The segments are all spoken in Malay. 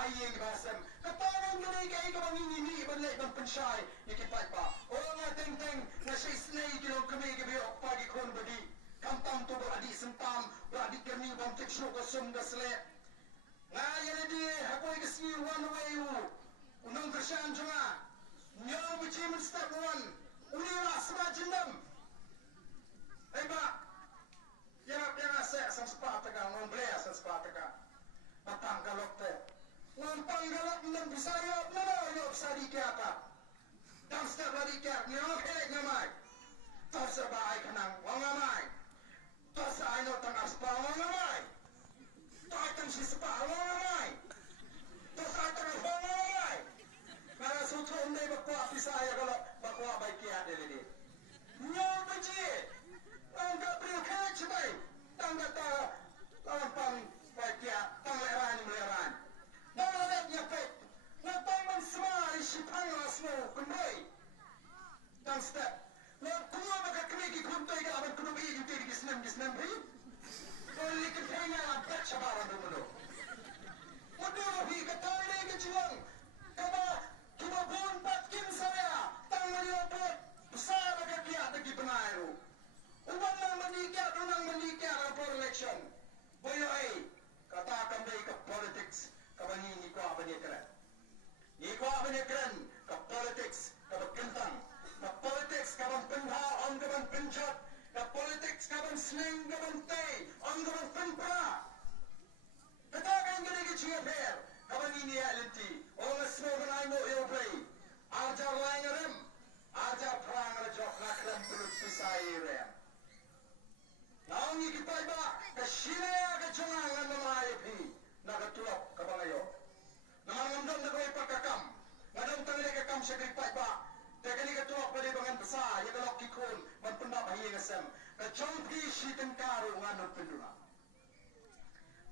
bahaya basem. Kapangan gani kay ka mangingini banlay bang pensay ikipat pa. O nga teng-teng na siya isnay kilong kami gabi o pagi kon badi. Kampang to adi sentam adi kami bang teksyo ko sum gasle. Nga yan di hakoy kasi one way u. Unang Krisyan cuma. Nyong bijimin step one. Ulira sama jendam. Hey ba. Yang saya sepatah kan, ngobrol sepatah. Matang galok teh. Ngampang galok nan Bisaya mana yo sadikya ta. Dan setiap hari kya nyoke nyamai. Tosa baai kanang wangamai. Tosa aino tang aspa wangamai. Toitang si sepa wangamai. Tosa tang aspa wangamai. Para sutra undai bakwa Bisaya galok bakwa baik kya dele. Nyong beji. Tangga priokay cibay. Tangga ta lampang baiknya pangleran meleran. Dalam nyapet. Napang man semua isipang lasmo kunday. Dan step. Lalu kuno maka keriki kuntai ke abang kuno biji jadi gisnem beri. Kalau diketanya abad cabaran dulu. Waduh hi ketali kejuang. Kaba kita pun patkin saya. Tangan nyapet. Besar maka kia bagi penairu. Uban nang menikah, dunang menikah rapor election. Boyoy, katakan dari ke politics, kabani ni ko apa ni keren. Ni ko apa ni keren, ke politics, ke berkentang. Ke politics, ke pendha, on ke pencat. Ke politics, ke sling, ke tay, on ke penpra. Katakan dari ke CFR, kabani ni alenti. Orang semua benai mo ilpay. Ajar lain rem, ajar perang rejok nakram perut pisai rem. Naungi kita iba kesinaya kecengangan memayapi nagatulok kabangayo. Namangamdam na ko'y pagkakam. Ngadam tangili kakam siya kay iba. Tekani katulok pwede bangan basa. Yagalok kikun magpunda bahiya ngasem. Kachongpi sitin karo nga nung pinduna.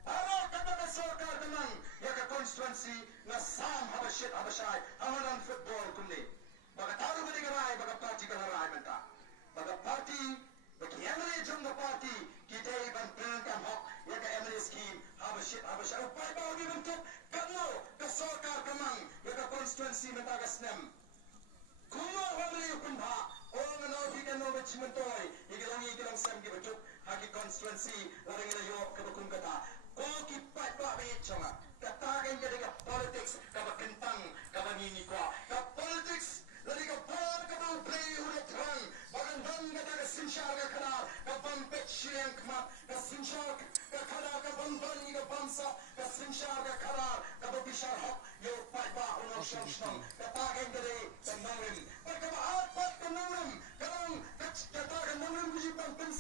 Para kapag sarkar naman yaka constituency na sam habashit habashay hamanan football kundi. Baga taro ba di karay baga party kalaray menta. Baga party bagi Emily Jumbo Party, kita iban perangkap hak, ya ke Emily Scheme, habashit, upay bawa dibentuk, kano, ke sorkar kemang, ya ke konstituensi mentagas nem. Kuno Emily Upunha, orang nanawi kan nawa cimentoy, ikilang sem gibentuk, haki konstituensi, orang ilayo ke bakun kata. Kau kipat bawa becama, katakan jadi ke politics, ke bakentang, ke bangini kuah, ke politics, lagi ke por, ke bau play udah terang, bagandang kata ke sinsyar ke kanal, ke pampet siang kemat, ke sinsyar ke kanal, ke bambang ke bangsa, ke sinsyar ke kanal, ke babishar hok, yo pat ba unang syang, katakan jadi penangrim, perkemahat pat penangrim, kadang katakan penangrim kuji pampin